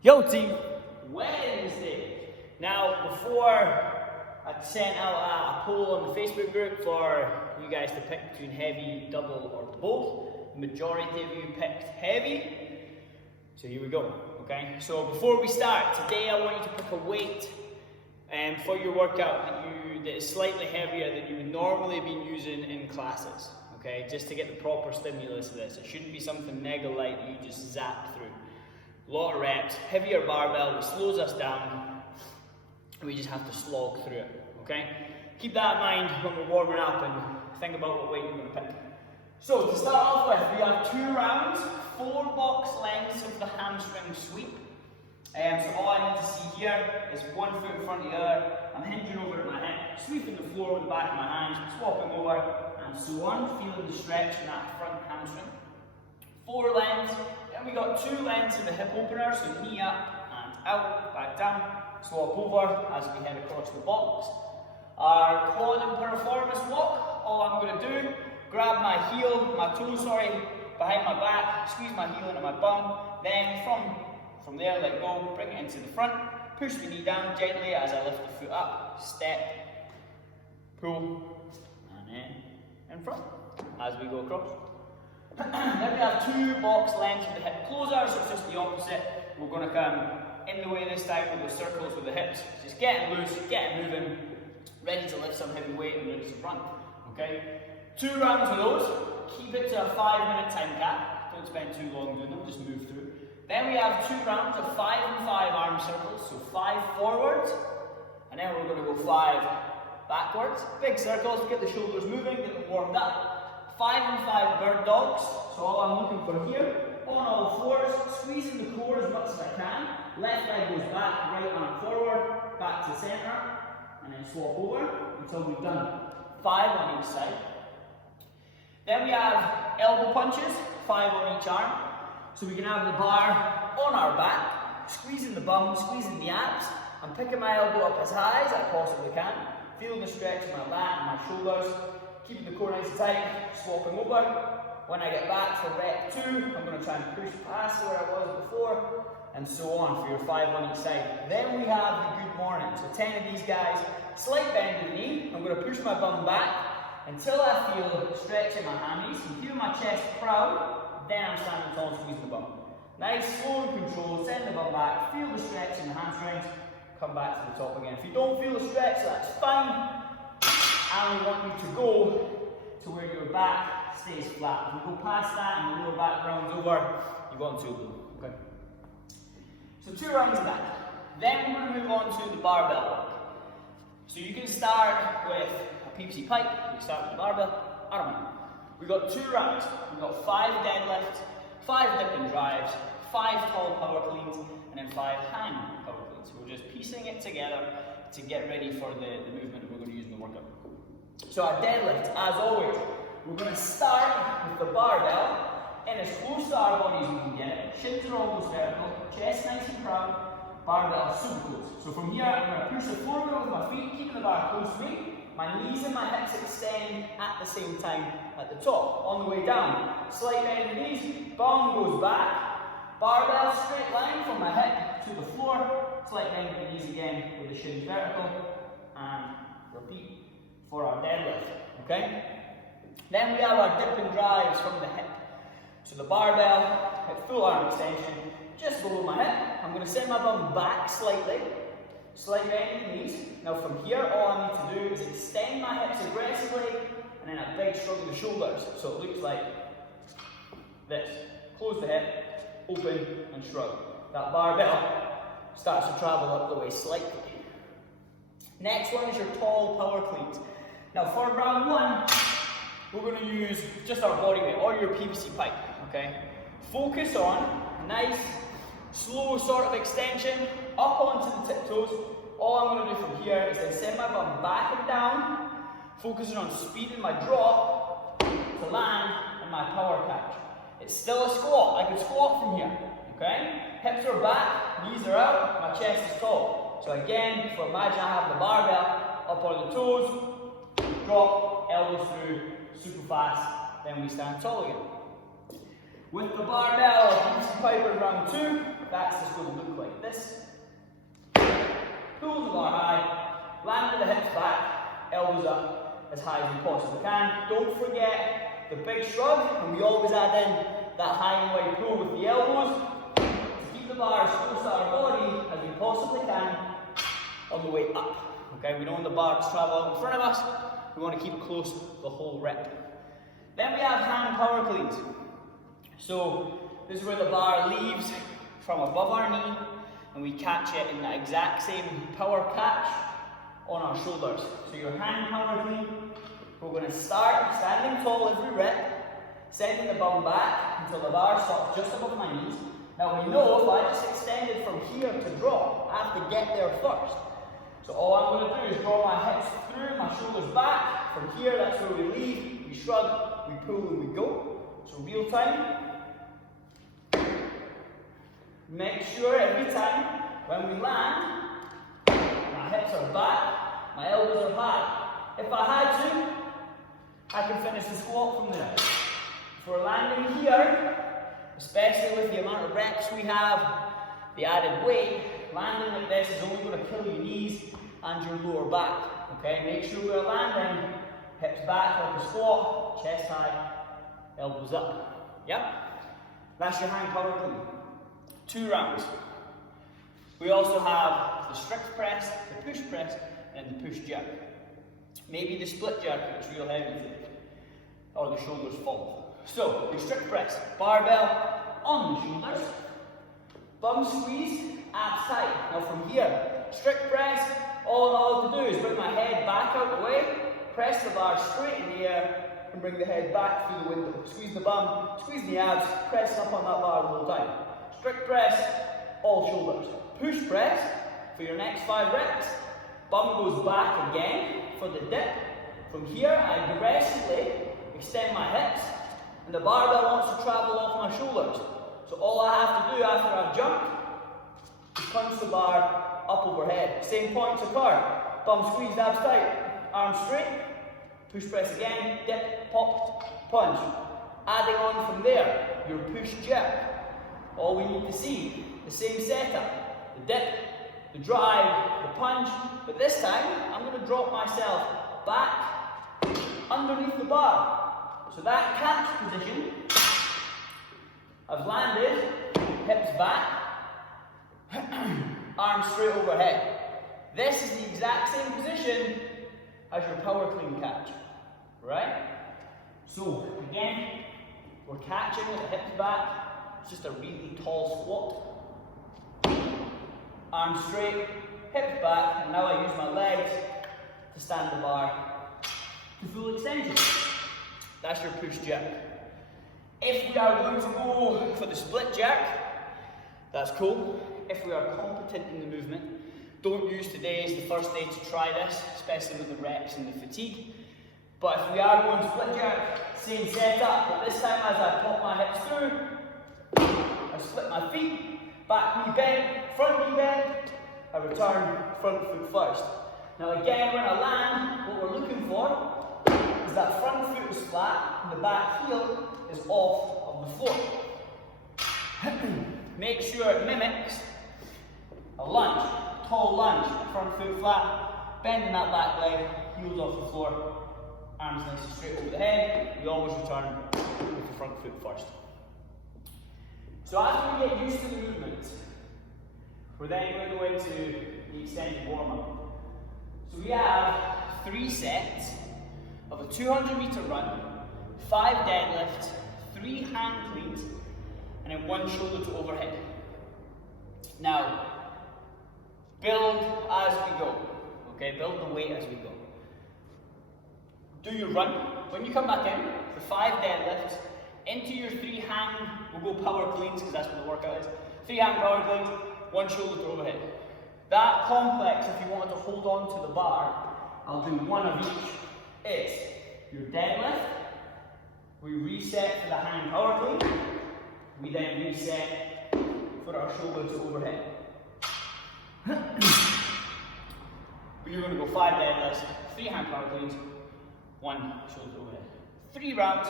Yo team, Wednesday. Now before I sent out a poll on the Facebook group for you guys to pick between heavy, double or both, the majority of you picked heavy. So here we go, okay? So before we start, today I want you to pick a weight for your workout that is slightly heavier than you would normally be using in classes, okay? Just to get the proper stimulus of this. It shouldn't be something mega light that you just zap through. A lot of reps, heavier barbell, which slows us down, and we just have to slog through it, okay? Keep that in mind when we're warming up and think about what weight you're going to pick. So to start off with, we have 2 rounds, 4 box lengths of the hamstring sweep. So all I need to see here is 1 foot in front of the other. I'm hinging over at my hip, sweeping the floor with the back of my hands, swapping over, and so on, feeling the stretch in that front hamstring. 4 lengths. Then we got 2 lengths of the hip opener, so knee up and out, back down, swap over as we head across the box. Our quad and piriformis walk, all I'm going to do, grab my heel, my toe, behind my back, squeeze my heel into my bum, then from there let go, bring it into the front, push the knee down gently as I lift the foot up, step, pull, and then in front as we go across. Then we have 2 box lengths of the hip closers, so it's just the opposite. We're going to come in the way this time with the circles with the hips. Just getting loose, getting moving, ready to lift some heavy weight and ready to run. Okay? 2 rounds of those. Keep it to a 5-minute time cap. Don't spend too long doing them, just move through. Then we have 2 rounds of 5 and 5 arm circles, so 5 forwards, and then we're going to go 5 backwards. Big circles, get the shoulders moving, get them warmed up. 5 and 5 bird dogs, so all I'm looking for here, on all fours, squeezing the core as much as I can. Left leg goes back, right arm forward, back to center, and then swap over until we've done 5 on each side. Then we have elbow punches, 5 on each arm. So we can have the bar on our back, squeezing the bum, squeezing the abs. I'm picking my elbow up as high as I possibly can, feeling the stretch in my lat and my shoulders. Keeping the core nice and tight, swapping over. When I get back for rep 2, I'm going to try and push past where I was before, and so on for your 5 on each side. Then we have the good morning. So 10 of these guys, slight bend in the knee. I'm going to push my bum back until I feel stretch in my hammies. And feel my chest proud, then I'm standing tall and squeezing the bum. Nice, slow and controlled, send the bum back, feel the stretch in the hamstrings, come back to the top again. If you don't feel the stretch, that's fine. I only want you to go to where your back stays flat. If you go past that and your lower back rounds over, you want to blue. Okay? So 2 rounds of that. Then we're going to move on to the barbell work. So you can start with a PVC pipe, you start with the barbell, I don't know. We've got 2 rounds. We've got 5 deadlifts, 5 dip and drives, 5 tall power cleans, and then 5 hang power cleans. So we're just piecing it together to get ready for the movement that we're going to use in the workout. So our deadlift, as always, we're going to start with the barbell in as close to our body as we can get. Shins are almost vertical, chest nice and proud, barbell super close. So from here, I'm going to push the floor with my feet, keeping the bar close to me. My knees and my hips extend at the same time at the top. On the way down, slight bend in the knees, bum goes back, barbell straight line from my hip to the floor, slight bend in the knees again with the shins vertical, and repeat for our deadlift, okay? Then we have our dip and drives from the hip. So the barbell at full arm extension, just below my hip. I'm going to send my bum back slightly, slight bend in the knees. Now from here, all I need to do is extend my hips aggressively, and then a big shrug of the shoulders. So it looks like this. Close the hip, open and shrug. That barbell starts to travel up the waist slightly. Next one is your tall power cleans. Now for round 1, we're going to use just our body weight or your PVC pipe, okay? Focus on nice, slow sort of extension up onto the tiptoes. All I'm going to do from here is then send my bum back and down, focusing on speeding my drop to land in my power catch. It's still a squat. I can squat from here, okay? Hips are back, knees are out, my chest is tall. So again, for imagine I have the barbell up on the toes, drop, elbows through, super fast, then we stand tall again. With the barbell, PVC pipe in round 2, that's just what it looks like. this. Pull the bar high, land with the hips back, elbows up as high as you possibly can. Don't forget the big shrug, and we always add in that high and wide pull with the elbows to keep the bar as close to our body as we possibly can on the way up. Okay, we don't want the bar to travel out in front of us, we want to keep it close the whole rep. Then we have hand power cleans. So this is where the bar leaves from above our knee and we catch it in the exact same power catch on our shoulders. So your hand power clean, we're going to start standing tall every rep, sending the bum back until the bar stops just above my knees. Now we know if I just extended from here to drop, I have to get there first. So all I'm going to do is draw my hips through, my shoulders back. From here, that's where we leave, we shrug, we pull and we go. So real time. Make sure every time when we land, my hips are back, my elbows are high. If I had to, I can finish the squat from there. If we're landing here, especially with the amount of reps we have, the added weight, landing like this is only going to kill your knees and your lower back. Okay, make sure we're landing, hips back like a squat, chest high, elbows up. Yep, that's your hand power clean. 2 rounds. We also have the strict press, the push press, and the push jerk. Maybe the split jerk if it's real heavy, or the shoulders fall. So, the strict press, barbell on the shoulders, bum squeeze, abs tight. Now from here, strict press, all I have to do is bring my head back out the way, press the bar straight in the air, and bring the head back through the window. Squeeze the bum, squeeze the abs, press up on that bar the whole time. Strict press, all shoulders. Push press, for your next 5 reps, bum goes back again for the dip. From here, I aggressively extend my hips, and the barbell wants to travel off my shoulders. So all I have to do after I've jumped is punch the bar up overhead. Same points occur. Bum squeezed, abs tight, arms straight, push press again, dip, pop, punch. Adding on from there, your push jerk. All we need to see, the same setup, the dip, the drive, the punch, but this time I'm going to drop myself back underneath the bar. So that catch position, I've landed, hips back, arms straight overhead. This is the exact same position as your power clean catch, right? So again, we're catching with the hips back. It's just a really tall squat. Arms straight, hips back, and now I use my legs to stand the bar to full extension. That's your push jerk. If we are going to go for the split jerk, that's cool. If we are competent in the movement, don't use today as the first day to try this, especially with the reps and the fatigue. But if we are going to split jerk, same setup, but this time as I pop my hips through, I split my feet, back knee bent, front knee bent, I return front foot first. Now again, when I land, what we're looking for is that front foot is flat and the back heel is off of the floor. Make sure it mimics a lunge, tall lunge, front foot flat, bending that back leg, heels off the floor, arms nice and straight over the head. We always return with the front foot first. So after we get used to the movement, we're then going to go into the extended warm-up. So we have 3 sets of a 200-meter run, 5 deadlifts, 3 hand cleans, and then 1 shoulder to overhead. Now, build as we go. Okay, build the weight as we go. Do your run. When you come back in, the 5 deadlifts, into your 3 hand, we'll go power cleans because that's what the workout is. 3 hand power cleans, 1 shoulder to overhead. That complex, if you wanted to hold on to the bar, I'll do 1 of each. It's your deadlift, we reset for the hand power clean, we then reset for our shoulder to overhead. But you're going to go 5 deadlifts, 3 hand power cleans, 1 shoulder to overhead. 3 rounds.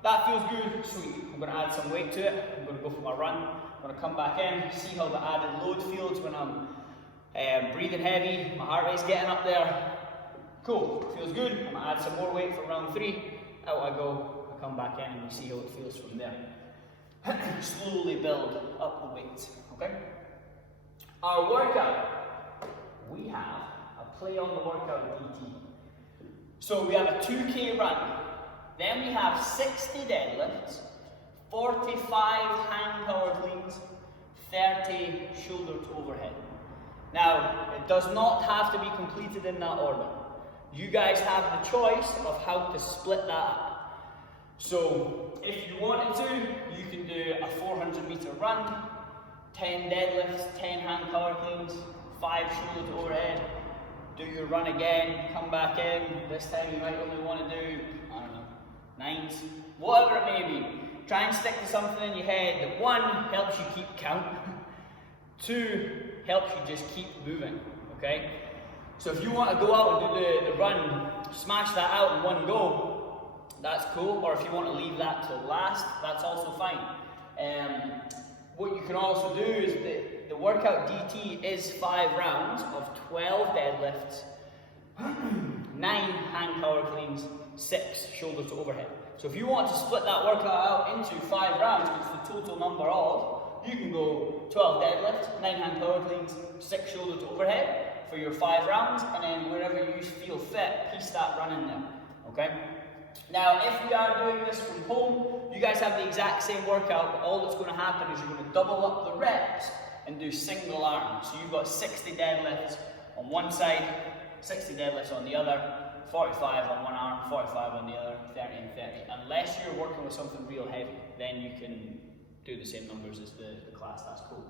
That feels good, sweet. I'm going to add some weight to it. I'm going to go for my run. I'm gonna come back in, see how the added load feels when I'm breathing heavy, my heart rate's getting up there. Cool, feels good. I'm gonna add some more weight for round 3. Out I go, I come back in and we see how it feels from there. Slowly build up the weight, okay? Our workout, we have a play on the workout DT. So we have a 2K run, then we have 60 deadlifts, 45 hand power cleans, 30 shoulder to overhead. Now, it does not have to be completed in that order. You guys have the choice of how to split that up. So, if you wanted to, you can do a 400-meter run, 10 deadlifts, 10 hand power cleans, 5 shoulder to overhead, do your run again, come back in. This time you might only want to do, I don't know, 9s, whatever it may be. Try and stick to something in your head that 1, helps you keep count, 2, helps you just keep moving, okay? So if you want to go out and do the run, smash that out in one go, that's cool. Or if you want to leave that till last, that's also fine. What you can also do is the workout DT is 5 rounds of 12 deadlifts, 9 hand power cleans, 6 shoulder to overhead. So if you want to split that workout out into 5 rounds, which is the total number of, you can go 12 deadlifts, 9 hand power cleans, 6 shoulder to overhead for your 5 rounds, and then wherever you feel fit, piece that run in there, okay? Now, if we are doing this from home, you guys have the exact same workout, but all that's going to happen is you're going to double up the reps and do single arm. So you've got 60 deadlifts on one side, 60 deadlifts on the other, 45 on one arm, 45 on the other, 30 and 30. Unless you're working with something real heavy, then you can do the same numbers as the class, that's cool.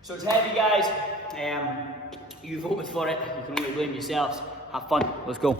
So it's heavy, guys. You voted for it, you can only blame yourselves. Have fun, let's go.